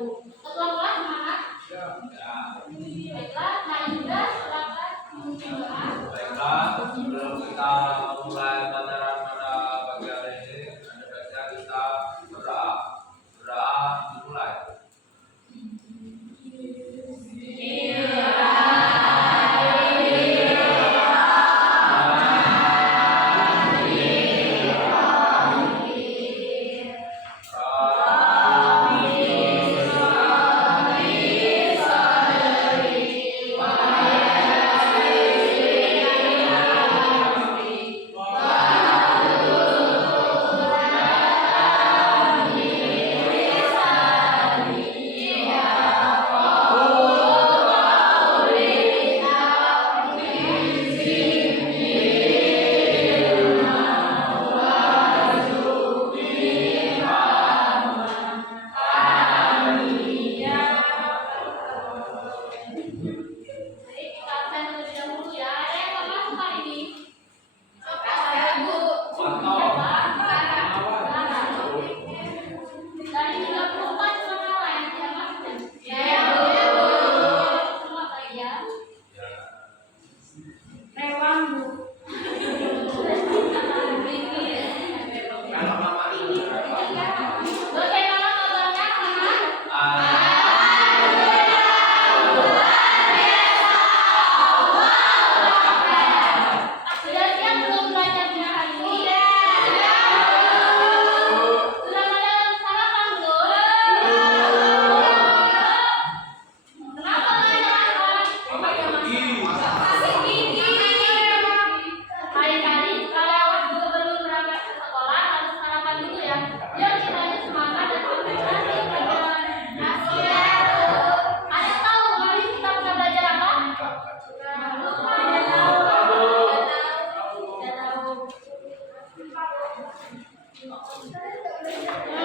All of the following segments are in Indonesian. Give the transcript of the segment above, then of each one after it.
Ketua kelas mana? Baiklah, Kak Indra, silakan menjelaskan. Baiklah, sebelum kita mulai pelajaran pada pagi hari ini, ada baiknya kita berdoa. Berdoa dimulai.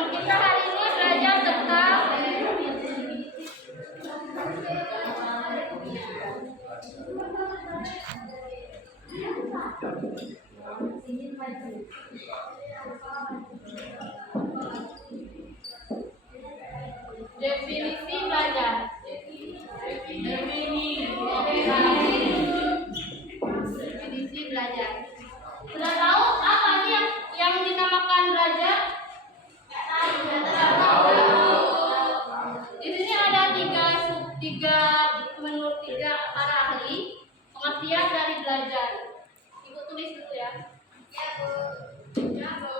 Kita hari ini belajar tentang definisi belajar. Definisi belajar. Sudah tahu apa sih yang dinamakan belajar? Di sini ada menurut tiga para ahli pengertian dari belajar. Ibu tulis dulu ya. Ya, Bu. Ya, Bu.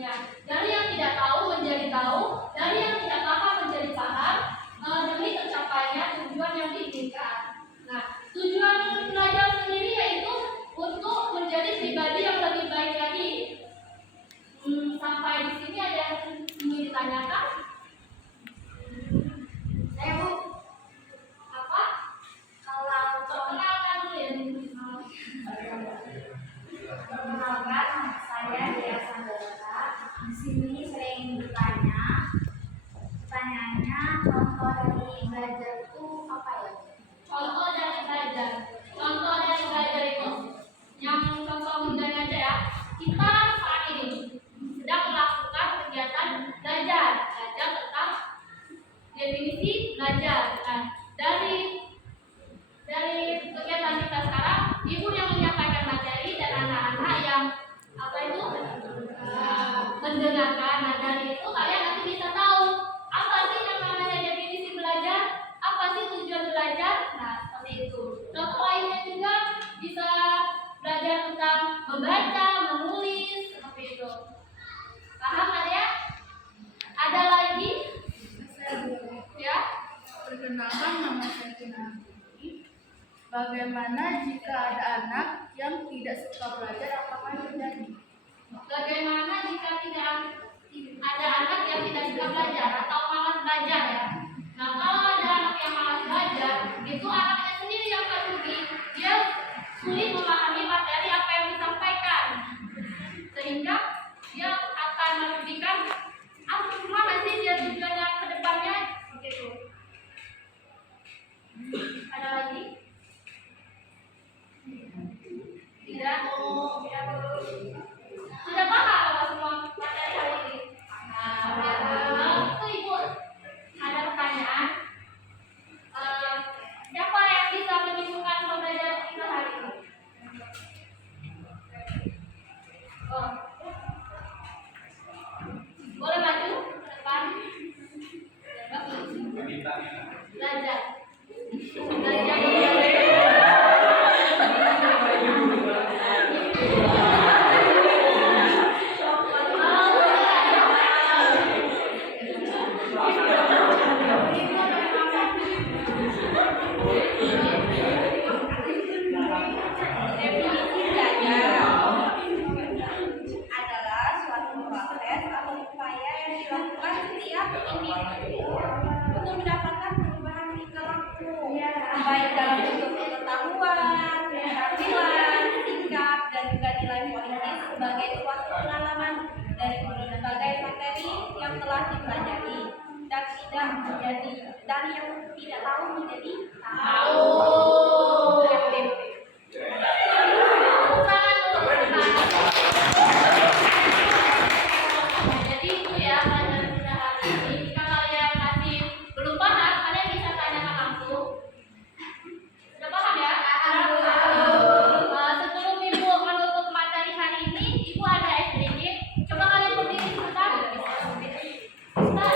Ya, dari yang tidak tahu menjadi tahu, dari yang tidak paham menjadi paham, demi tercapainya tujuan yang diinginkan. Nah, tujuan belajar sendiri yaitu untuk menjadi pribadi yang lebih baik lagi. Sampai di sini ada yang ingin ditanyakan? Saya Bu, apa? Kalau perkenalkan dulu ya. Perkenalkan, saya Dea Sandra. Di sini sering bertanya. Pertanyaannya, contoh dari belajar itu apa ya? Contoh dari belajar. Contoh dari belajar itu yang contoh mudahnya aja ya. Kita saat ini sedang melakukan kegiatan belajar tentang definisi belajar. Nah, dari kegiatan kita sekarang, ibu yang menyampaikan materi dan anak-anak yang apa itu mendengarkan. Nah, dari itu kalian nanti bisa tahu apa sih yang namanya definisi belajar, apa sih tujuan belajar. Nah, seperti itu. Contoh lainnya juga bisa belajar tentang membaca, menulis, seperti itu. Paham kan ya? Ada lagi? Ya? Perkenalkan, nama saya Kinanti. Bagaimana jika ada anak yang tidak suka belajar, apakah terjadi? Bagaimana jika tidak ada anak yang tidak suka belajar atau malas belajar ya? Nah, kalau ada anak yang malas belajar, itu anaknya sendiri yang akan rugi. Dia sulit memahami materi apa yang disampaikan, sehingga dia akan merugikan. Gimana sih dia tujuannya ke depannya? Begitu. Ada lagi? Tidak? Sudah paham apa semua materi hari ini? Nah, itu Ibu ada pertanyaan. Siapa yang bisa menyimpulkan pembelajaran kita hari ini? Oh. Boleh maju ke depan. Belajar. Definisi belajar adalah suatu proses atau upaya yang dilakukan setiap individu untuk mendapatkan perubahan perilaku, baik dalam bentuk pengetahuan, keterampilan, sikap, dan juga nilai politis sebagai suatu pengalaman dari berbagai materi yang telah dipelajari dan tidak menjadi dari yang tidak tahu menjadi tahu. Jadi itu ya pelajaran kita hari ini. Jika kalian masih belum paham, kalian bisa tanyakan langsung. Sudah paham ya? Sebelum Ibu menutup materi hari ini, Ibu ada sedikit. Coba kalian berdiri sebentar. Sebentar.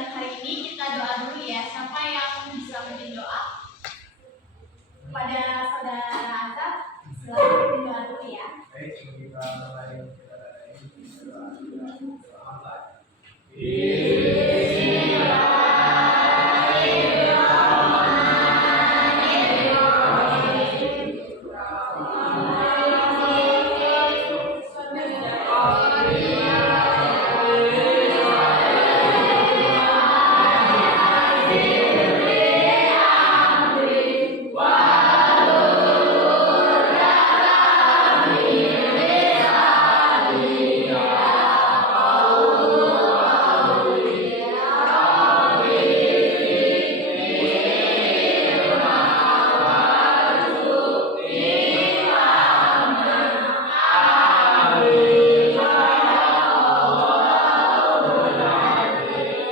pembelajaran hari ini kita doa dulu ya. Siapa yang bisa bikin doa? Kepada saudara Azab, silakan bikin doa dulu ya. Baik, kita mulai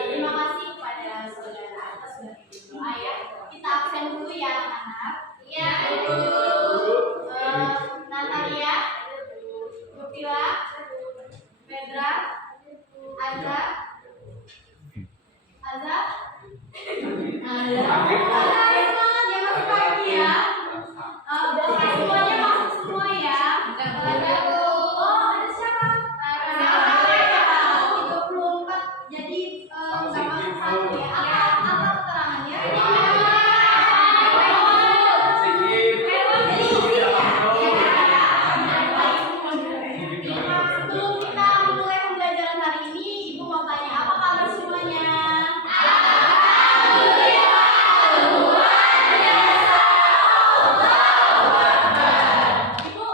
Terima kasih kepada saudara atas sudah bikin doa ya. Kita absen dulu ya anak-anak. Iya, Ibu. Natalia, Mutila, Pedra, Azab, Azab, yang masuk pagi ya. Bapak semuanya masuk semua ya. Oh, ada siapa? Ada 34. Jadi nggak masuk satu ya. Apa keterangannya? Sebelum kita mulai pembelajaran hari ini, Ibu mau tanya apa kabar semuanya? Ibu,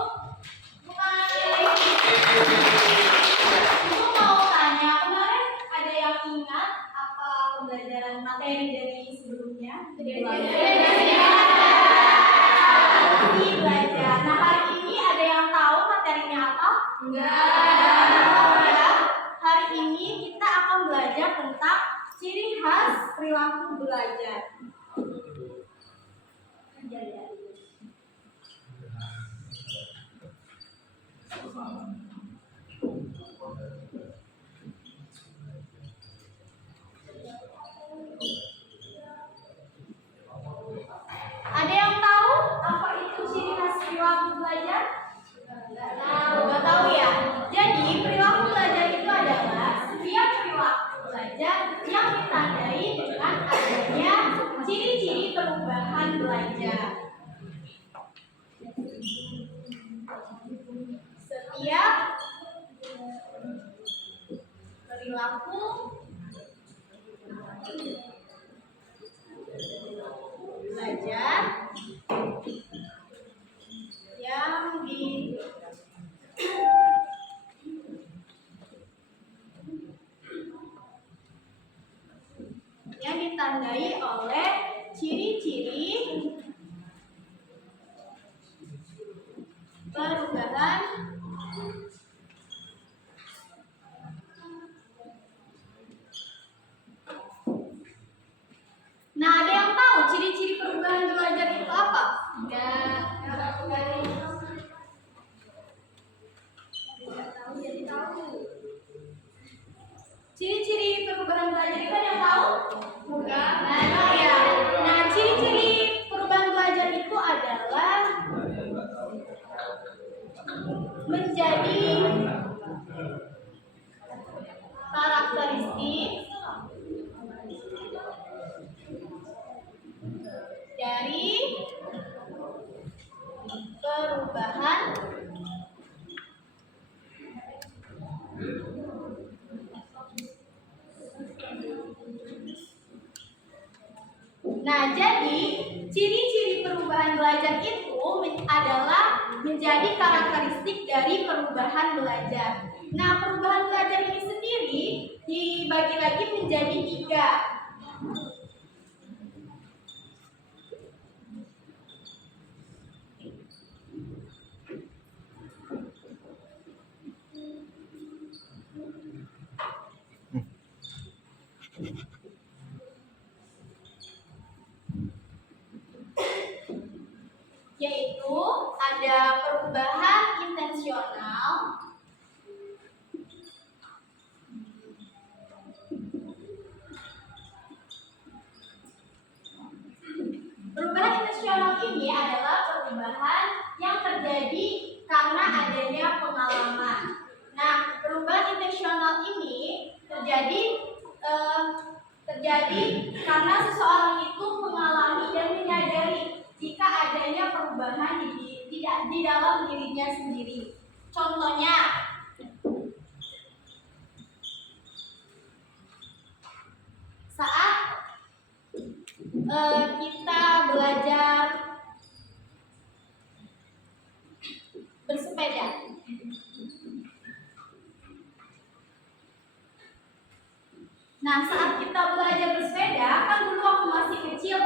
bukan. Ibu mau tanya, kemarin ada yang ingat apa pembelajaran materi dari sebelumnya? Masih belajar. Nah, hari ini ada yang tahu materinya apa? Ya. Hari ini kita akan belajar tentang ciri khas perilaku belajar. Ada yang tahu apa itu ciri khas perilaku belajar? Nggak tahu ya. Jadi perilaku belajar itu adalah setiap perilaku belajar yang ditandai dengan adanya ciri-ciri perubahan belajar. Setiap perilaku belajar yang ditandai oleh ciri-ciri perubahan Nah, ada yang tahu ciri-ciri perubahan belajar itu apa? Enggak tahu, jadi tahu. Ciri-ciri perubahan belajar itu ada yang tahu? Enggak. Nah, ya. Nah, ciri-ciri perubahan belajar itu adalah menjadi karakteristik dari perubahan Nah, jadi ciri-ciri perubahan belajar itu adalah menjadi karakteristik dari perubahan belajar. Nah, perubahan belajar ini sendiri dibagi lagi menjadi 3. Yaitu ada perubahan intensional, terjadi karena seseorang itu mengalami dan menyadari jika adanya perubahan di dalam dirinya sendiri. Contohnya, saat kita belajar bersepeda. Nah, saat kita belajar bersepeda, kan dulu waktu masih kecil,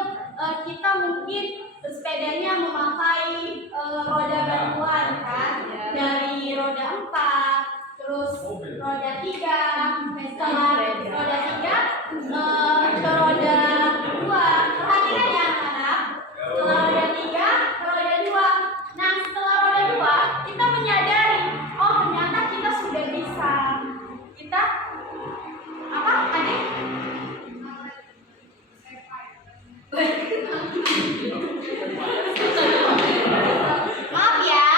kita mungkin bersepedanya memakai roda bantuan kan, dari roda 4, terus roda 3, setelah roda 3 ke roda 2. Perhatikan ya anak-anak, setelah roda 3 ke roda 2. Nah, setelah roda 2, kita menyadari, oh ternyata kita sudah bisa. Kita apa adik? Maaf ya.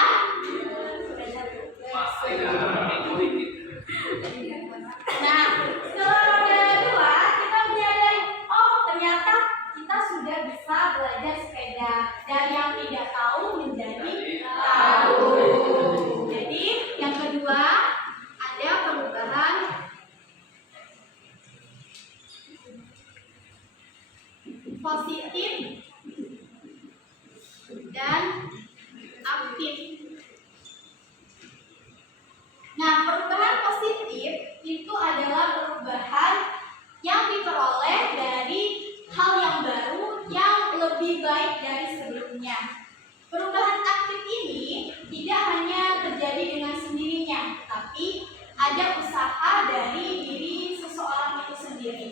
Nah, setelah roda 2 kita menyadari, oh ternyata kita sudah bisa belajar sepeda. Dari yang tidak tahu menjadi tahu. Jadi yang kedua ada perubahan positif dan aktif. Nah, perubahan positif itu adalah perubahan yang diperoleh dari hal yang baru yang lebih baik dari sebelumnya. Perubahan aktif ini tidak hanya terjadi dengan sendirinya, tapi ada usaha dari diri seseorang itu sendiri.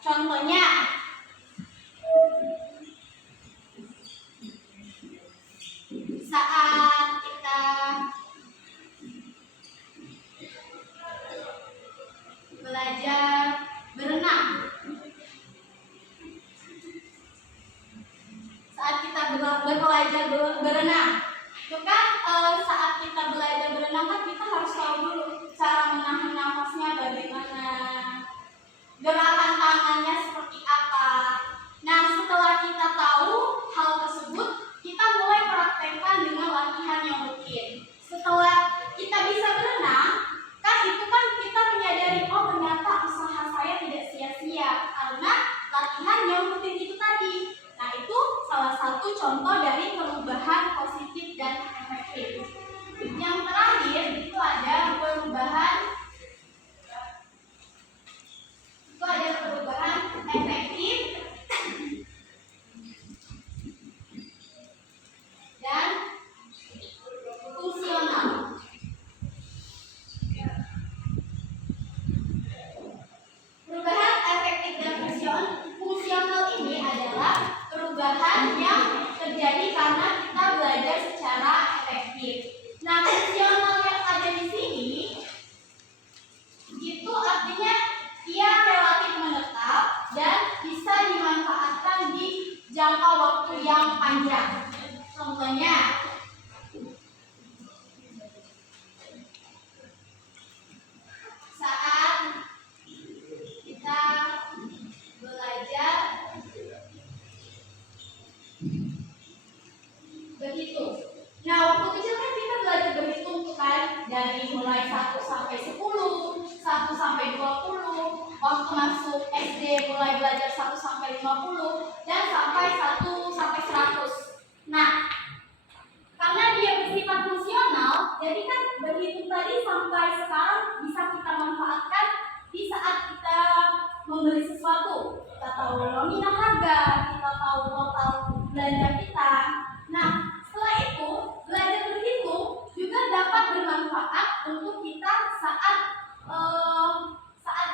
Contohnya, saat kita belajar berenang, itu kan saat kita belajar berenang kan kita harus tahu dulu cara menahan nafasnya bagaimana, gerakan tangannya seperti apa. Nah, setelah kita tahu hal tersebut, kita mulai praktekkan dengan latihan yang rutin. Setelah kita bisa berenang, kan itu kan kita menyadari, oh ternyata usaha saya tidak sia-sia karena latihan yang rutin itu tadi. Nah, itu salah satu contoh dari perubahan positif dan efektif. Yang terakhir itu ada perubahan efektif dan fungsional. Perubahan efektif dan fungsional ini adalah perubahan yang terjadi karena kita belajar secara efektif. Nah, fungsional yang ada di sini itu artinya ia relatif menetap dan bisa dimanfaatkan di jangka waktu yang panjang. Contohnya, saat kita belajar berhitung. Nah, waktu kecil kan kita belajar berhitung kan, dari mulai 1 sampai 10, 1 sampai 20, waktu masuk SD mulai belajar 1 sampai 50, dan sampai 1 sampai 100. Nah, karena dia bersifat fungsional, jadi kan berhitung tadi sampai sekarang bisa kita manfaatkan di saat kita membeli sesuatu. Kita tahu nominal harga, kita tahu total belanja kita. Nah, setelah itu belajar berhitung juga dapat bermanfaat untuk kita saat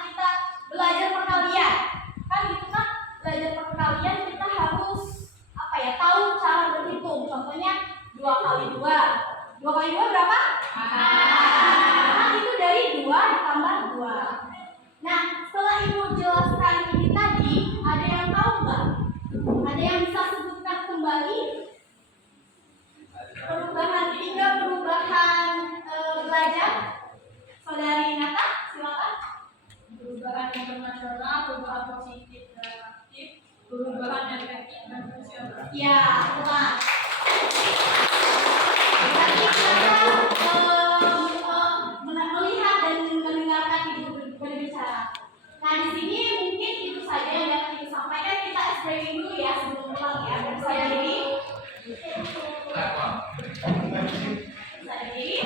kita belajar perkalian. Kan gitu kan, belajar perkalian kita harus tahu cara berhitung. Contohnya 2 kali 2. 2 kali 2 berapa? Nah, itu dari 2 ditambah 2. Nah, setelah internasional, perubahan positif dan aktif, perubahan efektif dan fungsional. Ya, tepat. Berarti kita melihat dan mendengarkan ibu berbicara. Nah, di sini mungkin itu saja yang dapat kita sampaikan. Kita explaining dulu ya sebelum pulang ya. Bisa diri. Bisa diri.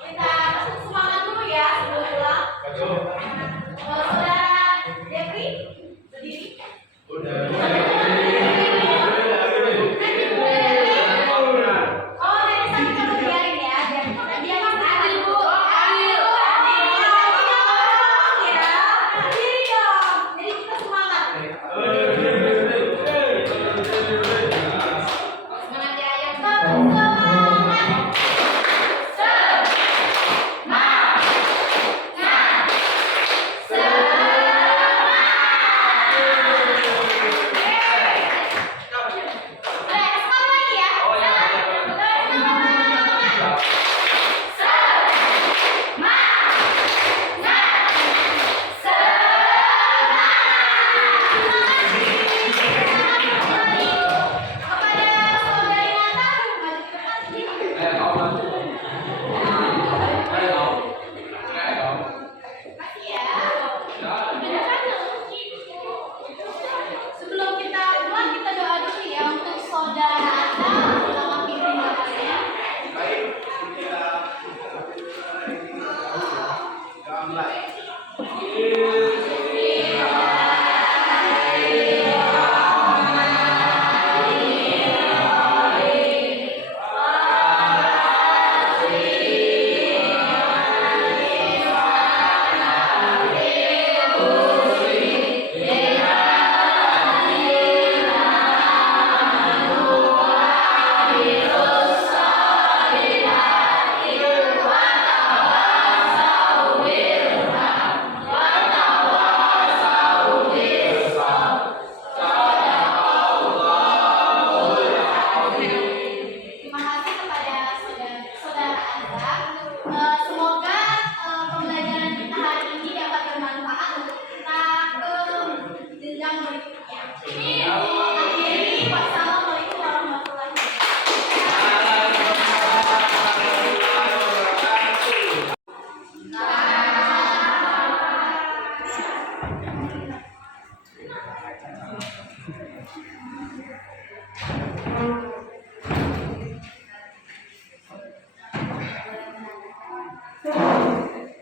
Kita semangat dulu ya sebelum pulang. Saudara Devi, berdiri. Oh, dari sampai kamu biarin ya, biar dia kan adil bu, adil ya, berdiri dong. Jadi kita semangat. Semangat ya, yang semangat. Sebelum kita pulang, kita doa dulu ya untuk saudara Anda selamat tinggal Terima kasih kepada saudara Anda. Semoga pembelajaran kita hari ini dapat bermanfaat untuk kita ke jenjang berikutnya. Akhiri, wassalamualaikum warahmatullahi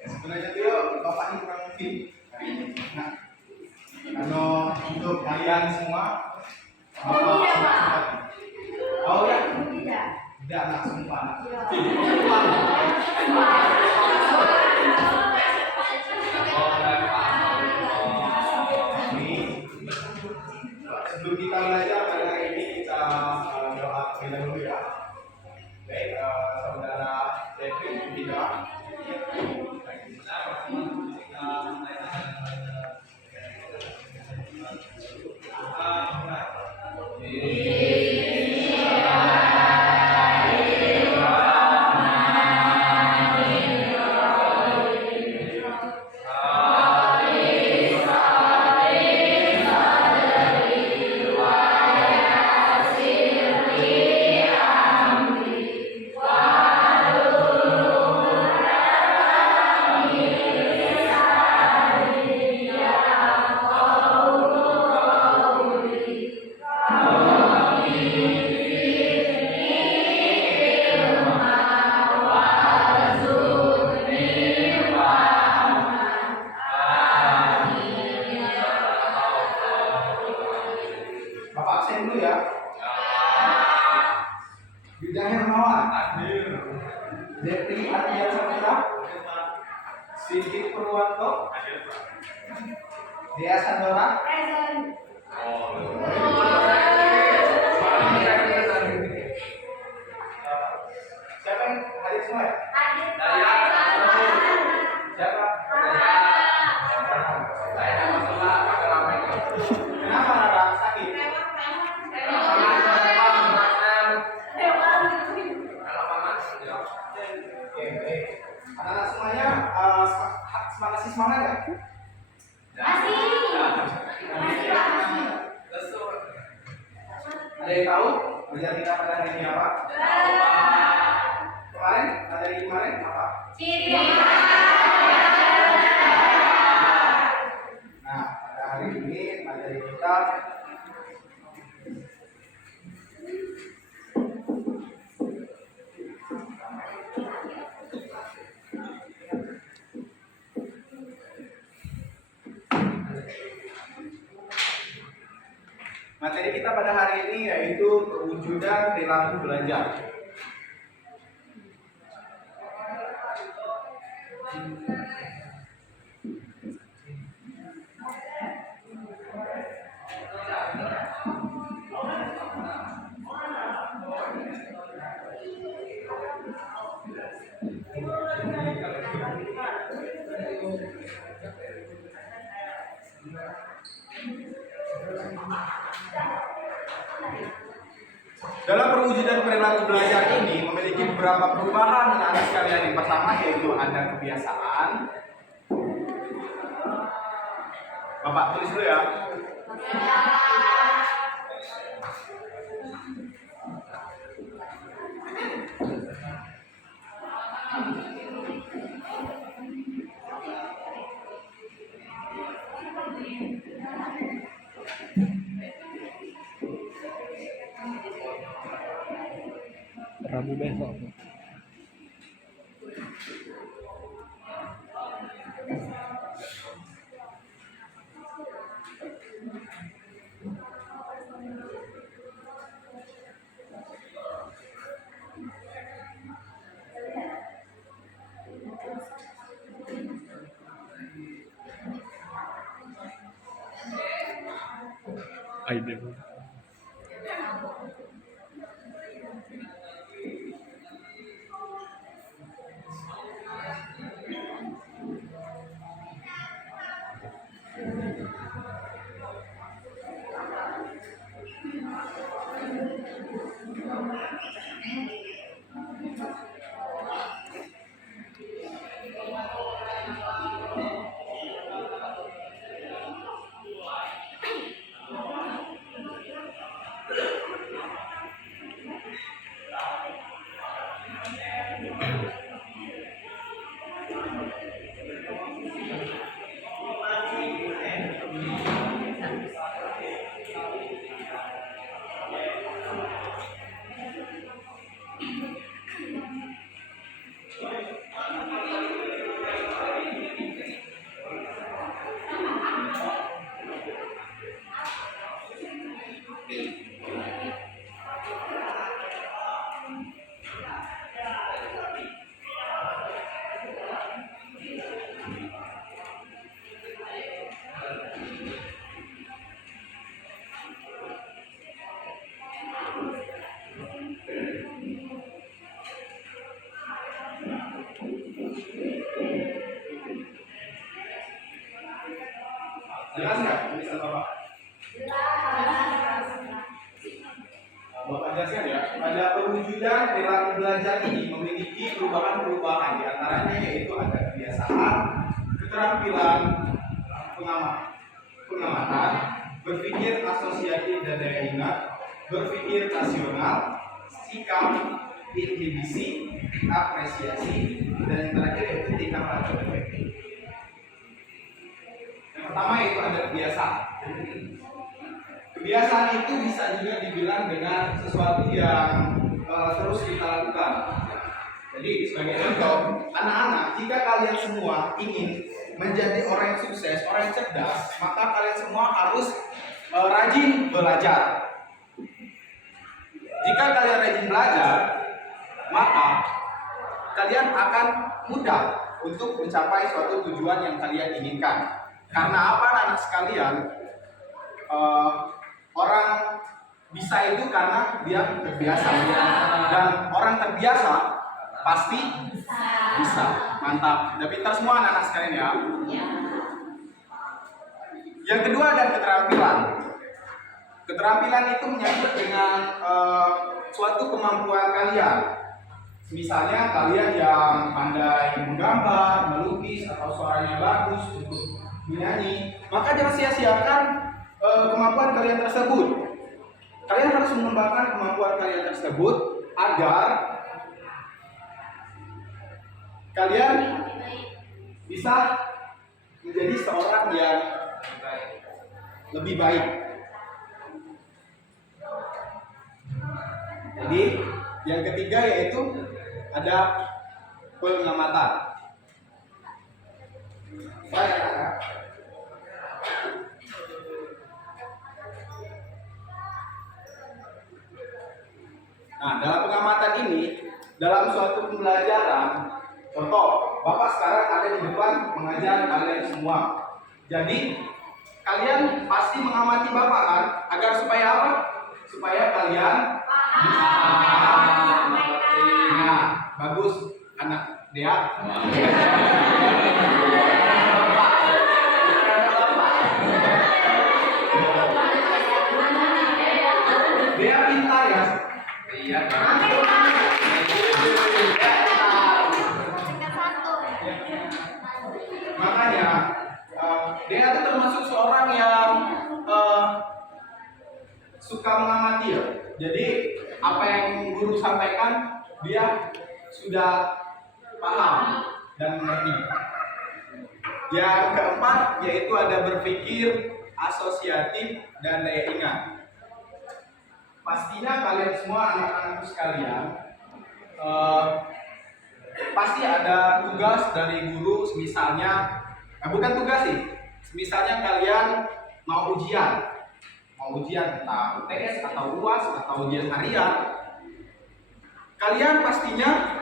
Sebenarnya itu Bapak ini kurang lebih. Nah, kalau untuk kalian semua, oh ya, tidak nak sumpah. Ini sebelum kita belajar pada hari ini kita doa terlebih dahulu ya. Baik, saudara David juga. Bapak absen dulu ya. Bidang Hermawan. Depri Ardian Saputra. Sigit Purwanto. Dea Sandora. Siapa yang hadir semua ya? Siapa? Kenapa Rara sakit? Oke, baik. Anak-anak semuanya masih semangat ya? Masih. Masih Pak. Ada yang tahu pelajaran kita pada hari ini apa? Kemarin, materi kemarin apa? Ciri. Nah, pada hari ini materi kita pada hari ini yaitu perwujudan perilaku belajar. Dalam perwujudan perilaku belajar ini memiliki beberapa perubahan anak sekalian. Yang pertama yaitu ada kebiasaan. Bapak tulis dulu ya. Rabu besok. Aidem. Jelas nggak tulisan Bapak? Bapak jelaskan ya. Pada perwujudan perilaku belajar ini memiliki perubahan-perubahan. Di antaranya yaitu ada kebiasaan, keterampilan pengamatan, berpikir asosiatif dan daya ingat, berpikir rasional, sikap, inhibisi, apresiasi, dan yang terakhir yaitu tingkah laku efektif. Pertama itu ada kebiasaan. Kebiasaan itu bisa juga dibilang dengan sesuatu yang terus kita lakukan. Jadi sebagai contoh, anak-anak, jika kalian semua ingin menjadi orang yang sukses, orang yang cerdas, maka kalian semua harus rajin belajar. Jika kalian rajin belajar, maka kalian akan mudah untuk mencapai suatu tujuan yang kalian inginkan. Karena apa anak sekalian, orang bisa itu karena dia terbiasa, dan orang terbiasa pasti bisa. Mantap, udah pintar semua anak-anak sekalian ya. Yang kedua ada keterampilan. Keterampilan itu menyangkut dengan suatu kemampuan kalian. Misalnya kalian yang pandai menggambar, melukis, atau suaranya bagus untuk menyanyi, maka jangan sia-siakan kemampuan kalian tersebut. Kalian harus mengembangkan kemampuan kalian tersebut agar kalian bisa menjadi seorang yang lebih baik. Jadi yang ketiga yaitu ada pengamatan. Nah, dalam pengamatan ini, dalam suatu pembelajaran, contoh, Bapak sekarang ada di depan mengajar kalian semua. Jadi, kalian pasti mengamati Bapak kan, agar supaya apa? Supaya kalian bisa paham. Nah, bagus anak Dea. Dea pintar ya. Iya. Makanya Dea itu termasuk seorang yang suka mengamati ya. Jadi apa yang guru sampaikan dia sudah paham dan mengerti. Yang keempat yaitu ada berpikir asosiatif dan daya ingat. Pastinya kalian semua anak-anakku sekalian pasti ada tugas dari guru, misalnya bukan tugas sih, misalnya kalian mau ujian entah UTS atau UAS atau ujian harian, kalian pastinya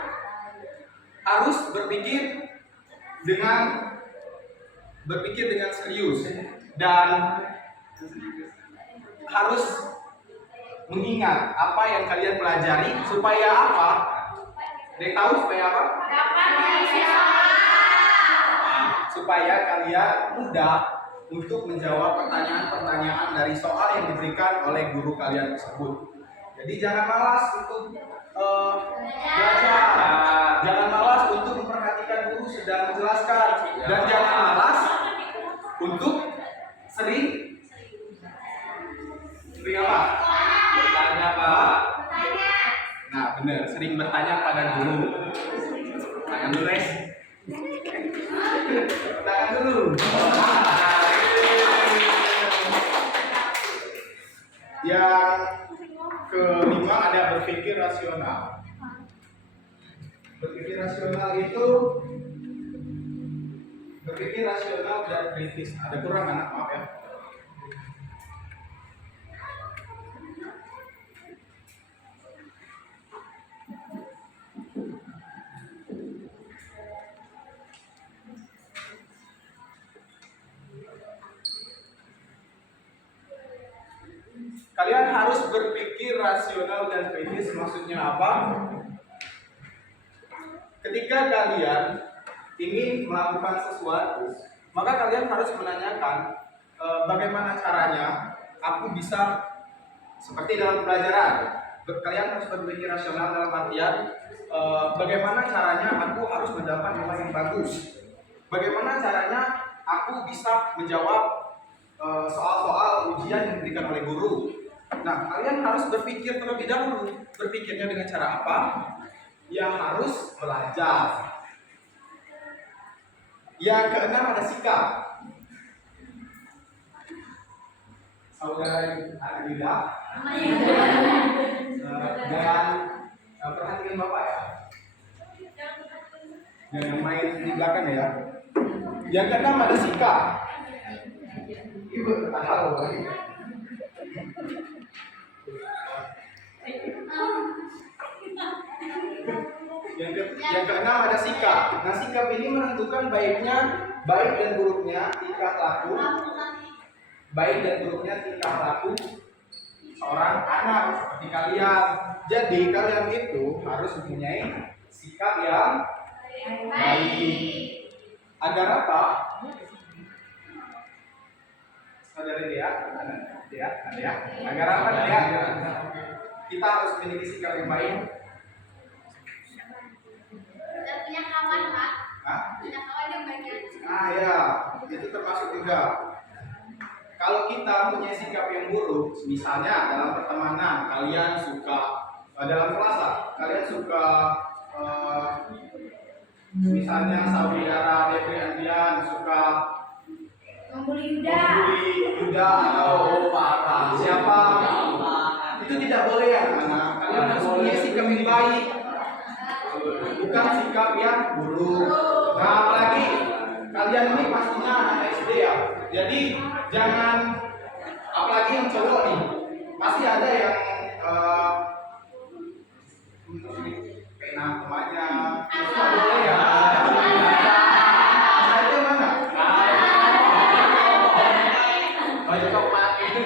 harus berpikir dengan serius dan harus mengingat apa yang kalian pelajari supaya apa? Ada tahu supaya apa? Supaya kalian mudah untuk menjawab pertanyaan-pertanyaan dari soal yang diberikan oleh guru kalian tersebut. Jadi jangan malas untuk belajar, jangan malas untuk memperhatikan guru sedang menjelaskan, dan jangan malas untuk sering apa? Bertanya, Pak. Nah, benar, sering bertanya pada guru. Tangan dulu, Res. Tangan dulu. Yang kelima ada berpikir rasional. Berpikir rasional itu berpikir rasional dan kritis. Ada kurang anak, maaf ya. Kalian harus berpikir rasional dan kritis, maksudnya apa? Ketika kalian ingin melakukan sesuatu, maka kalian harus menanyakan bagaimana caranya aku bisa, seperti dalam pelajaran, kalian harus berpikir rasional dalam artian bagaimana caranya aku harus mendapat nilai yang bagus, bagaimana caranya aku bisa menjawab soal-soal ujian yang diberikan oleh guru. Nah, kalian harus berpikir terlebih dahulu. Berpikirnya dengan cara apa? Ya harus belajar. Yang keenam ada sikap. Saudara Adila, jangan perhatikan Bapak ya. Jangan main di belakang ya. Yang keenam ada sikap. Ibu tahu lagi. Yang keenam ada sikap. Nah, sikap ini menentukan baik dan buruknya tingkah laku, seorang anak seperti kalian. Jadi kalian itu harus mempunyai sikap yang baik. Agar apa? Saudari Dea. Agar apa Dea? Kita harus memiliki sikap yang baik. Nah ya, itu termasuk juga. Kalau kita punya sikap yang buruk, misalnya dalam pertemanan, kalian suka dalam kelas lah, kalian suka misalnya saudara Dewi Andian suka Membuli Yuda. membuli Yuda atau parah. siapa, itu tidak boleh ya anak. Kalian harus punya sikap yang baik, bukan sikap yang buruk. Nah apalagi kalian ini pastinya anak SD ya, jadi jangan, apalagi yang cowok nih, pasti ada yang pena temannya, itu nggak boleh ya. Nah itu mana? Baju coklat itu.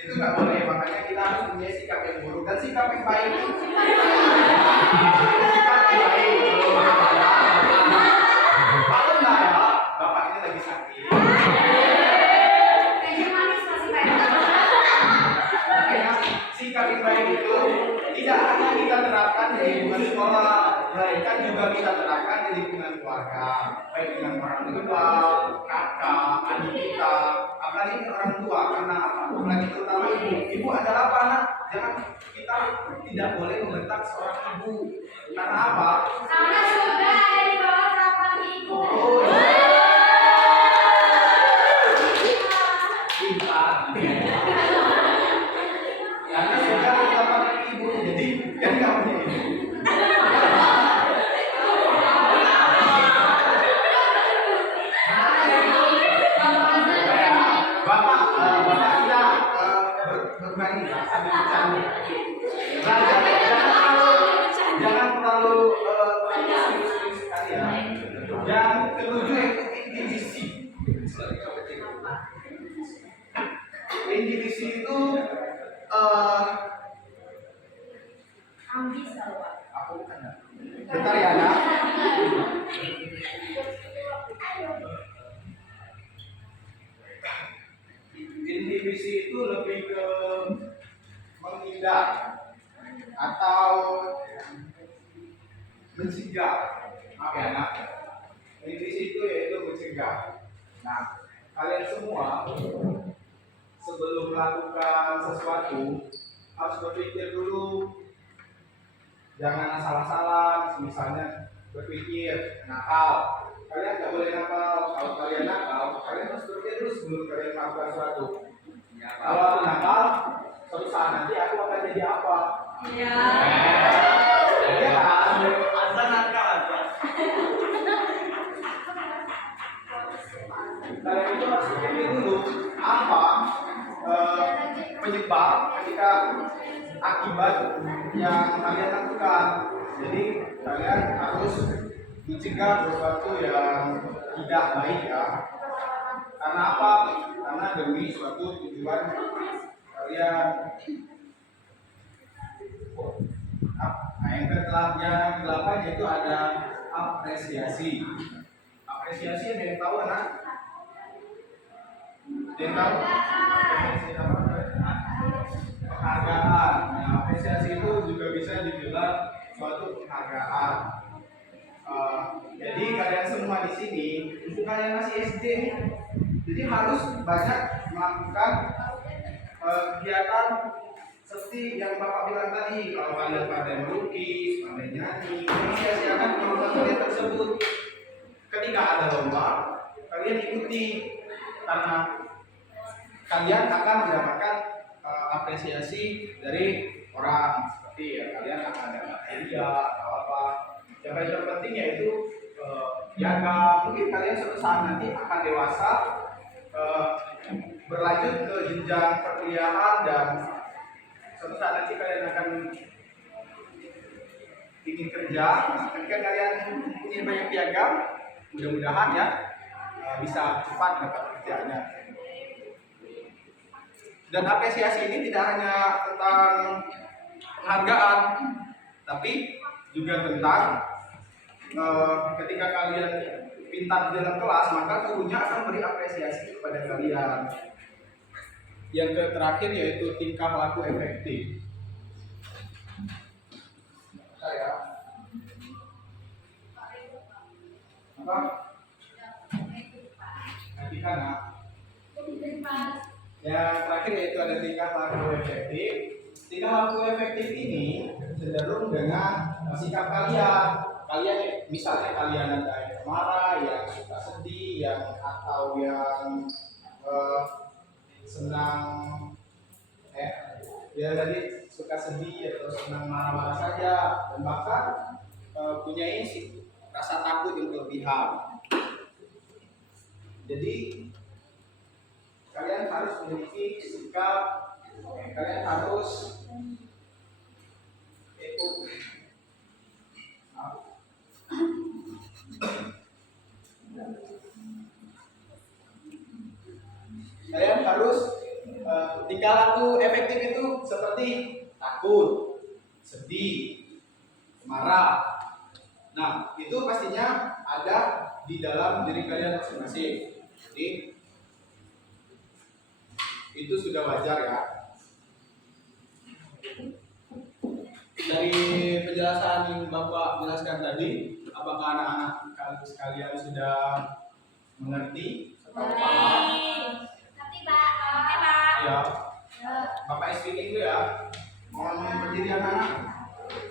Itu nggak boleh, makanya kita harus punya sikap yang buruk dan sikap yang baik. Sikap yang baik. Kalau nggak ya, bapak ini lagi sakit. Kayaknya manis masih banyak. Makanya sikap yang baik itu tidak hanya kita terapkan di lingkungan sekolah, melainkan juga kita terapkan di lingkungan keluarga, baik dengan orang tua, kakak, adik kita, apalagi dengan orang tua. Karena apa? Apalagi terutama ibu. Ibu adalah apa anak? Jangan, kita tidak boleh membentak seorang ibu. Karena apa? Karena surga ada di bawah telapak ibu. Oh, pintar. Karena sudah kita pakai ibu, jadi kan nggak punya ibu. Bapak sudah berbagi sambil bercanda. Jangan terlalu serius sekali ya. Yang ketujuh itu indivisi. Indivisi itu Ambis kalau Pak. aku bukan ya. Bentar ya nak. Indivisi itu lebih ke menghindar atau mencegah. Maaf ya nak. Indivisi itu yaitu mencegah. Nah, kalian semua sebelum melakukan sesuatu harus berpikir dulu, jangan asal-asalan. Misalnya berpikir nakal, kalian nggak boleh nakal. Kalau kalian nakal, kalian harus berpikir dulu sebelum kalian melakukan sesuatu. Kalau aku nakal, suatu saat nanti aku akan jadi apa? Iya. Iya kan? Anda nakal aja. Kalian itu harus berpikir dulu apa penyebab ketika akibat yang kalian lakukan. Jadi kalian harus mencegah sesuatu yang tidak baik ya. Karena apa? Karena demi suatu tujuan kalian. Nah yang ke-8 yaitu ada apresiasi. Apresiasi ada yang tahu anak? Ada yang tahu? Apresiasi apa? Penghargaan. Nah, apresiasi itu juga bisa dibilang suatu penghargaan. Jadi kalian semua di sini, untuk kalian masih SD, jadi harus banyak melakukan kegiatan seperti yang Bapak bilang tadi. Kalau kalian pandai melukis, pandai nyanyi, sia-siakan kemampuan kalian tersebut. Ketika ada lomba, kalian ikuti karena kalian akan mendapatkan apresiasi dari orang, seperti ya kalian akan dapat hadiah atau apa. Yang terpenting yaitu piagam. Mungkin kalian suatu saat nanti akan dewasa, berlanjut ke jenjang perkuliahan, dan suatu saat nanti kalian akan ingin kerja. Ketika kalian punya banyak piagam, mudah-mudahan ya bisa cepat dapat kerjanya. Dan apresiasi ini tidak hanya tentang penghargaan, tapi juga tentang ketika kalian pintar di dalam kelas, maka gurunya akan beri apresiasi kepada kalian. Yang terakhir yaitu tingkah laku efektif. apa? Etika nak. Yang terakhir yaitu ada tingkah laku efektif. Tingkah laku efektif ini cenderung dengan sikap kalian. Kalian misalnya kalian ada yang marah, yang suka sedih, yang atau yang senang ya tadi suka sedih atau senang marah-marah saja dan bahkan punya rasa takut yang berlebihan. Jadi kalian harus memiliki sikap, kalian harus kalian harus tingkah laku efektif itu seperti takut, sedih, marah. Nah, itu pastinya ada di dalam diri kalian masing-masing. Jadi itu sudah wajar ya. Dari penjelasan yang Bapak jelaskan tadi, apakah anak-anak sekalian sudah mengerti atau paham? Tapi Pak, Ya, Bapak speaking dulu ya. Mohon berdiri anak-anak.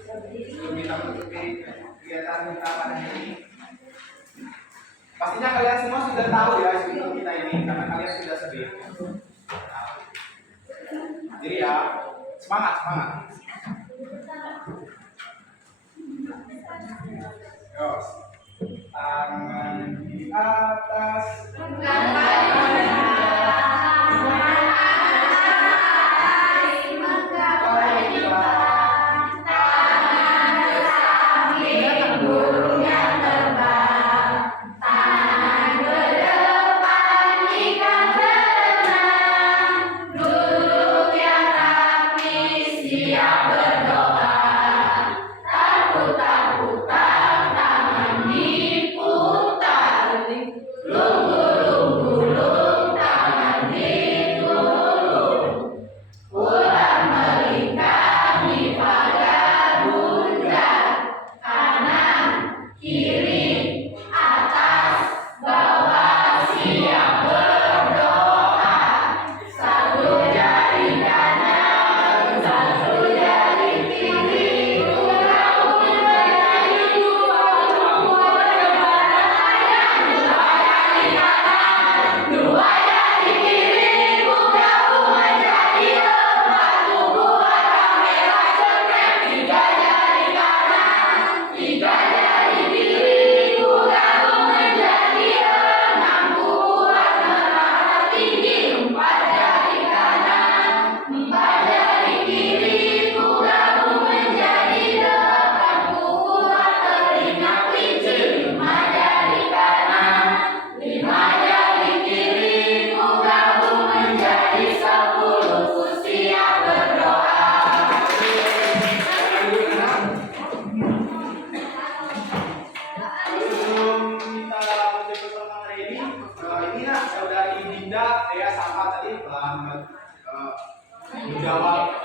Sebelum kita menutupi kegiatan kita pada hari ini. Pastinya kalian semua sudah tahu ya speaking kita ini karena kalian sudah sering. Jadi ya, semangat. Yos, tangan di atas. Menjawab.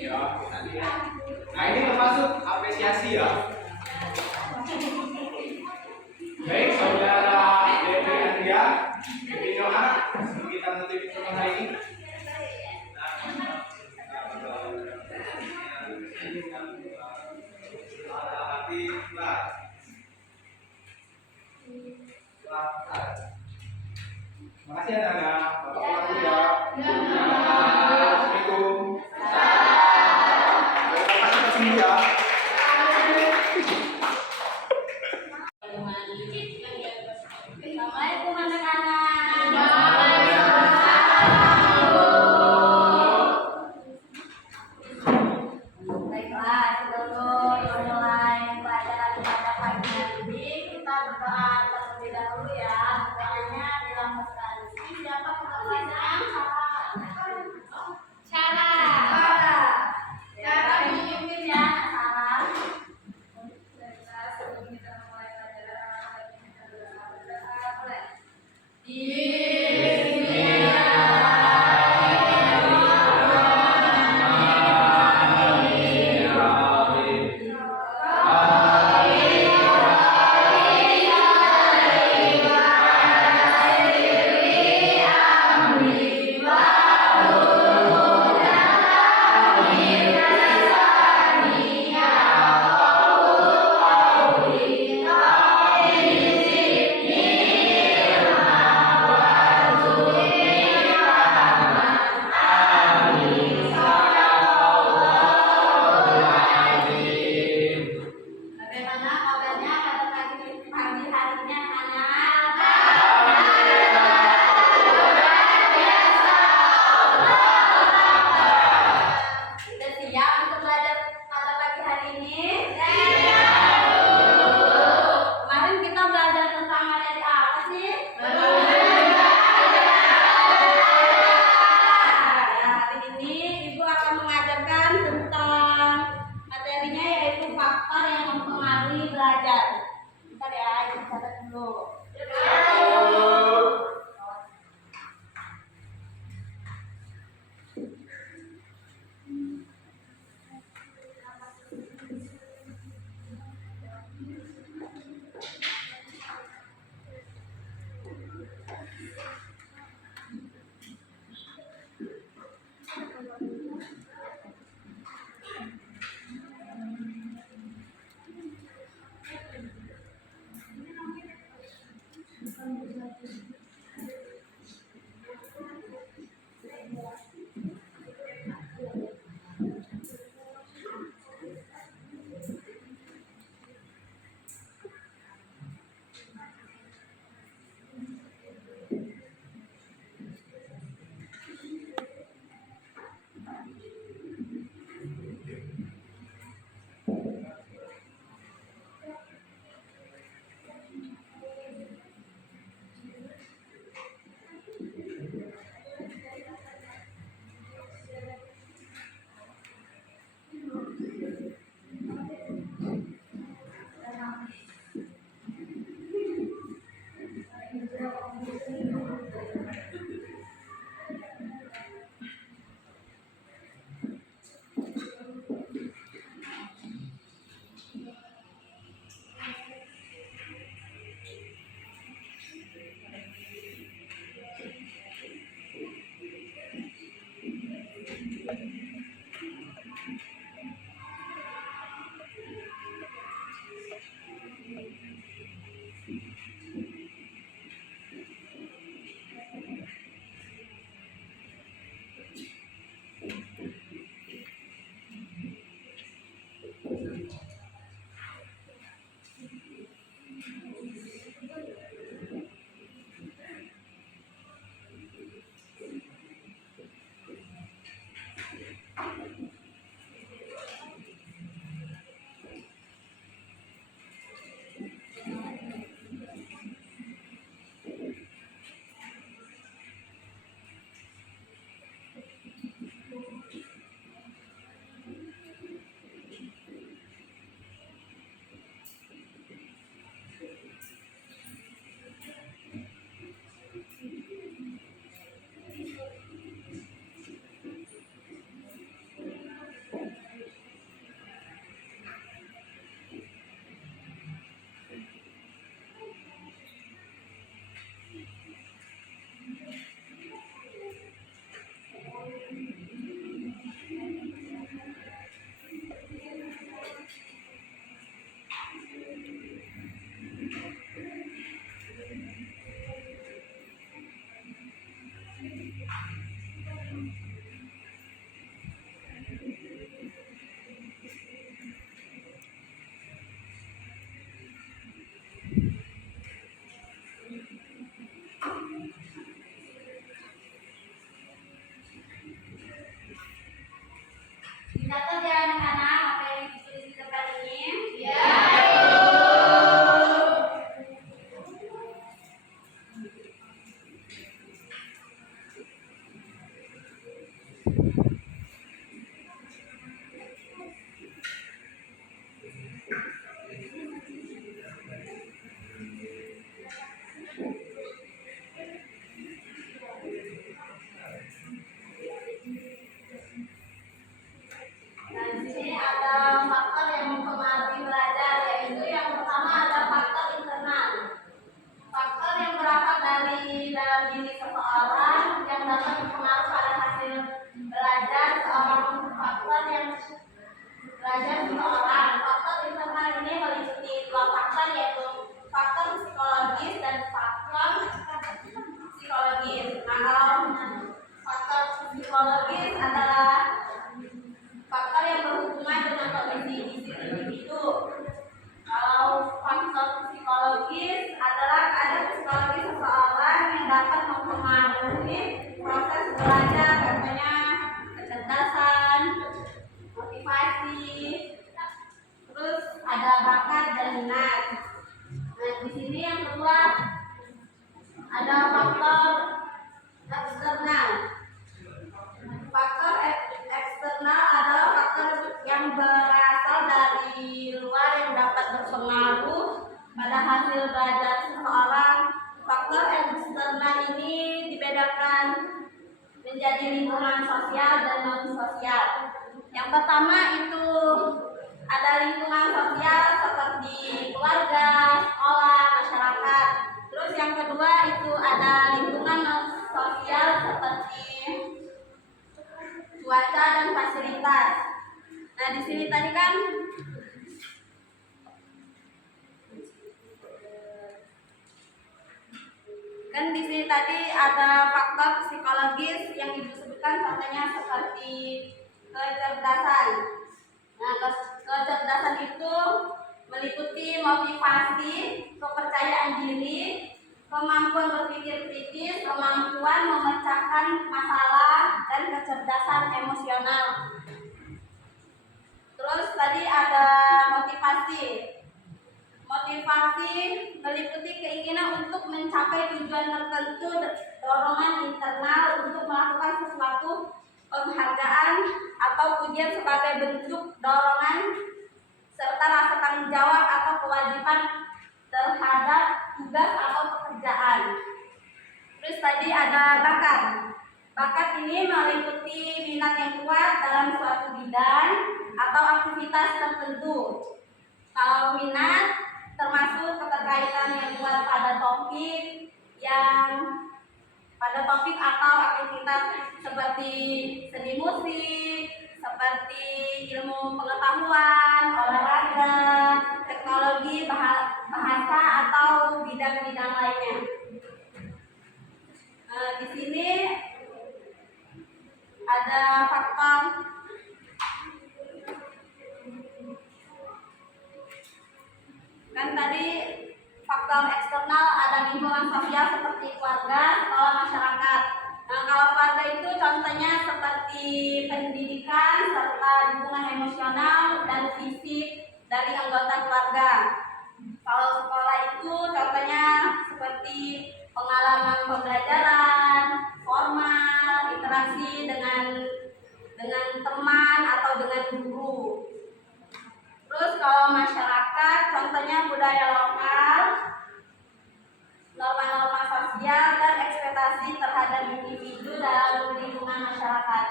Ya, nah ini termasuk apresiasi ya. Baik, saudara DP Andrea, video kita menutup pertemuan hari ini. Makasih ya Nana, Bapak pulang dulu ya. Assalamualaikum. Terima kasih ya. Assalamualaikum anak-anak. Baiklah, sebelum memulai pelajaran pada pagi hari ini, kita berdoa terlebih dahulu ya. Doanya dilambangkan. Siapa pertanyaan? Cara memimpin ya. Cara Dicatat ya anak-anak apa yang ditulis di depan ini. Nah, di sini ada faktor yang mempengaruhi belajar, yaitu yang pertama ada faktor internal. Faktor yang berasal dari dalam diri seseorang yang dapat berpengaruh pada hasil belajar seorang. Faktor yang belajar seseorang. Faktor internal ini meliputi dua faktor, yaitu faktor psikologis dan faktor psikologis. Nah, faktor psikologis adalah faktor yang berhubungan dengan kondisi individu. Kalau faktor psikologis adalah keadaan psikologis seseorang yang dapat mempengaruhi proses belajar, contohnya kecerdasan, motivasi, terus ada bakat dan minat. Nah, di sini yang kedua ada faktor eksternal. Faktor eksternal adalah faktor yang berasal dari luar yang dapat berpengaruh pada hasil belajar seseorang. Faktor eksternal ini dibedakan menjadi lingkungan sosial dan non sosial. Yang pertama itu ada lingkungan sosial seperti keluarga, sekolah, masyarakat. Terus yang kedua itu ada lingkungan non sosial seperti cuaca dan fasilitas. Nah, di sini tadi kan di sini tadi ada faktor psikologis yang ibu sebutkan, contohnya seperti kecerdasan. Nah, kecerdasan itu meliputi motivasi, kepercayaan diri, kemampuan berpikir kritis, kemampuan memecahkan masalah, dan kecerdasan emosional. Terus tadi ada motivasi. Motivasi meliputi keinginan untuk mencapai tujuan tertentu, dorongan internal untuk melakukan sesuatu, penghargaan atau pujian sebagai bentuk dorongan, serta rasa tanggung jawab atau kewajiban terhadap tugas atau pekerjaan. Terus tadi ada bakat. Bakat ini meliputi minat yang kuat dalam suatu bidang atau aktivitas tertentu. Kalau minat termasuk keterkaitan yang kuat pada topik atau aktivitas seperti seni musik, seperti ilmu pengetahuan, olahraga, teknologi, bahasa atau bidang-bidang lainnya. Di sini ada faktor tadi faktor eksternal, ada lingkungan sosial seperti keluarga, sekolah, masyarakat. Nah, kalau keluarga itu contohnya seperti pendidikan serta dukungan emosional dan fisik dari anggota keluarga. Kalau sekolah itu contohnya seperti pengalaman pembelajaran formal, interaksi dengan teman atau dengan guru. Terus kalau masyarakat contohnya budaya lokal, norma-norma sosial dan ekspektasi terhadap individu dalam lingkungan masyarakat.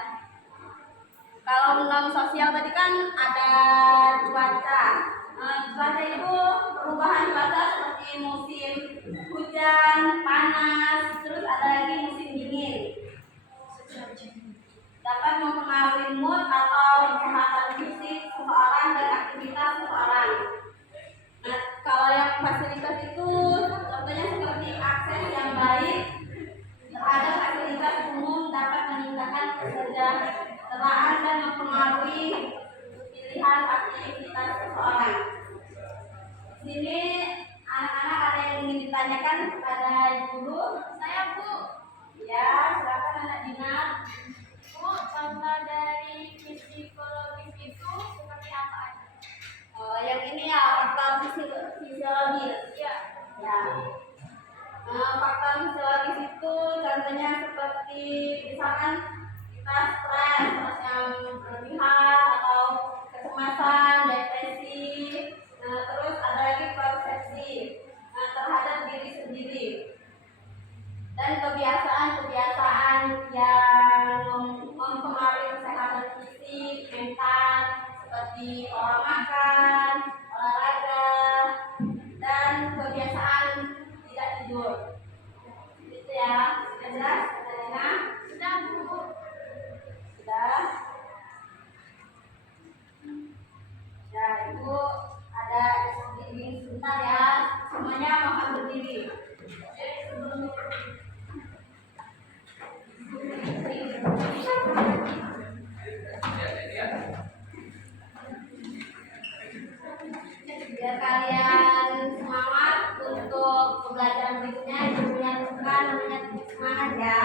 Kalau non sosial tadi kan ada cuaca. Cuaca itu perubahan cuaca seperti musim hujan, panas, terus ada lagi musim dingin. Dapat mempengaruhi mood atau kesehatan fisik seseorang dan aktivitas seseorang. Nah, kalau yang fasilitas itu contohnya seperti akses yang baik terhadap fasilitas umum dapat meningkatkan kesejahteraan dan mempengaruhi pilihan aktivitas seseorang. Di sini anak-anak ada yang ingin ditanyakan kepada guru? Saya Bu. Ya, silakan anak Dinar. Bu, contoh dari psikologis fisiologis. Ya. Faktor fisiologis itu contohnya seperti misalkan kita stres yang berlebihan atau kecemasan, depresi. Terus ada lagi persepsi terhadap diri sendiri dan kebiasaan-kebiasaan yang mempengaruhi kesehatan fisik, mental seperti pola makan, olahraga, dan kebiasaan tidak tidur. Itu ya, sudah jelas? Sudah, Bu. Sudah. Ya, Ibu ada di sebentar ya. Semuanya mohon berdiri. Biar kalian semangat untuk pembelajaran berikutnya, itu punya teman namanya semangat ya.